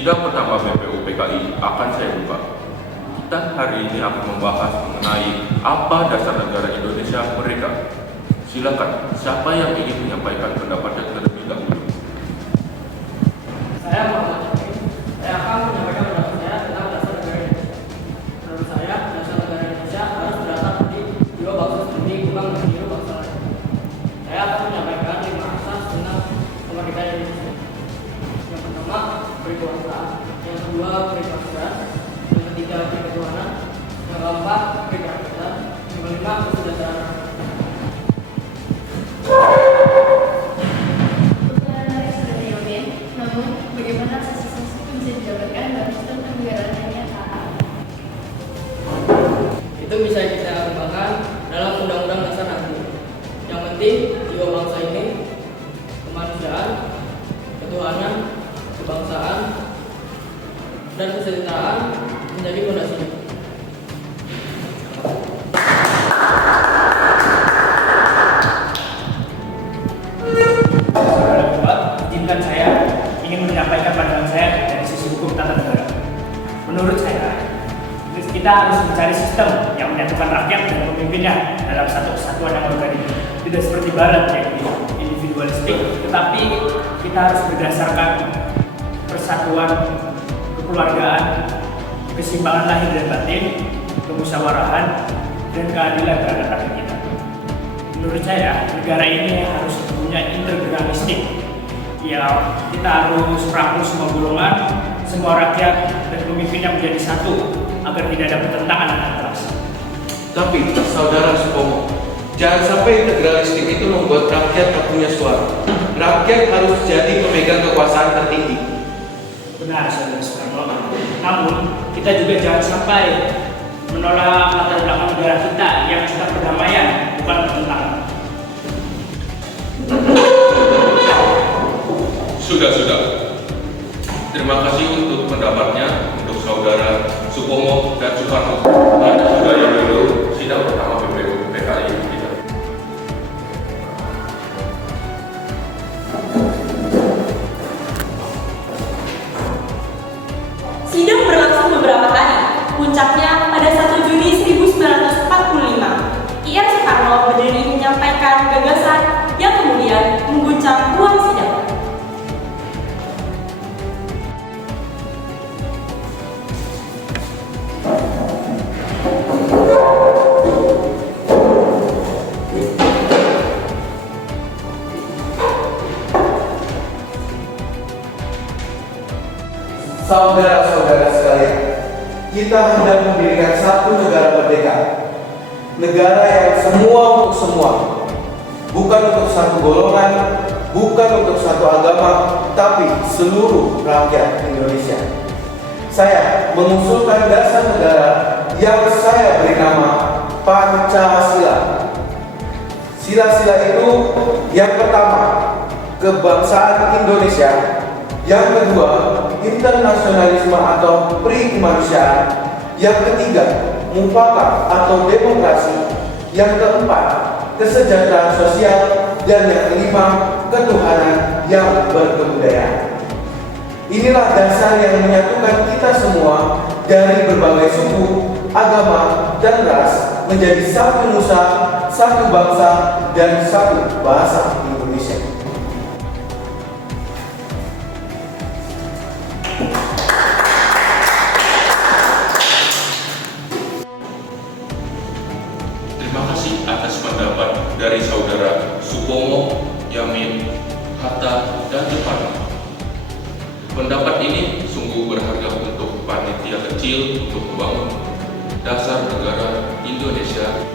Sidang pertama BPU PKI akan saya buka. Kita hari ini akan membahas mengenai apa dasar negara Indonesia merdeka. Silakan, siapa yang ingin menyampaikan pendapatnya terlebih dahulu? Saya Muhammad Syafii. Saya akan menyampaikan pendapat saya tentang dasar negara Indonesia. Menurut saya, dasar negara Indonesia harus berdasar dari dua bangsa seperti bukan meniru bangsa lain. Saya akan menyampaikan 5 asas tentang kemerdekaan Indonesia. Yang pertama, berkekuasaan. Yang kedua, berkeadilan. Yang ketiga, berketuhanan. Yang keempat, berkeadilan. Yang kelima, kesejahteraan. Namun, bagaimana asas-asas itu bisa dijabarkan dalam sistem kenegaraan yang nyata? Itu bisa kita kembangkan dalam Undang-Undang Dasar nanti. Yang penting, jiwa bangsa ini, kemanusiaan, ketuhanan, kebangsaan, dan kesejahteraan menjadi fondasinya. Izinkan saya ingin menyampaikan pandangan saya dari sisi hukum tata negara. Menurut saya, kita harus mencari sistem yang menyatukan rakyat dan pemimpinnya dalam satu kesatuan yang organik. Tidak seperti Barat yang individualistik, tetapi kita harus berdasarkan persatuan, kekeluargaan, keseimbangan lahir dan batin, kemusyawarahan, dan keadilan terhadap rakyat kita. Menurut saya, negara ini harus punya integralistik. Ya, kita harus merangkul semua golongan, semua rakyat, dan pemimpinnya menjadi satu agar tidak ada pertentangan antara ras. Tapi, saudara Supomo, jangan sampai integralistik itu membuat rakyat tak punya suara. Rakyat harus jadi pemegang kekuasaan tertinggi. Benar, saudara Supomo. Namun, kita juga jangan sampai menolak latar belakang negara kita yang cinta perdamaian, bukan pertentangan. Sudah. Terima kasih untuk pendapatnya untuk saudara Supomo dan Soekarno. Dan sudah yang dulu sidang pertama BPU PKI kita. Sidang berlangsung beberapa kali, puncaknya pada 1 Juni 1945. Ir Soekarno berdiri menyampaikan gagasan yang kemudian mengguncang ruang sidang. Saudara-saudara sekalian, kita hendak mendirikan satu negara merdeka. Negara yang semua untuk semua. Bukan untuk satu golongan, bukan untuk satu agama, tapi seluruh rakyat Indonesia. Saya mengusulkan dasar negara yang saya beri nama Pancasila. Sila-sila itu yang pertama, kebangsaan Indonesia. Yang kedua, internasionalisme atau pri-kemanusiaan. Yang ketiga, mufakat atau demokrasi. Yang keempat, kesejahteraan sosial. Dan yang kelima, ketuhanan yang berkebudayaan. Inilah dasar yang menyatukan kita semua dari berbagai suku, agama, dan ras menjadi satu nusa, satu bangsa, dan satu bahasa Indonesia. Terima kasih atas pendapat dari saudara Supomo, Yamin, Hatta, dan Soekarno. Pendapat ini sungguh berharga untuk panitia kecil untuk membangun dasar negara Indonesia.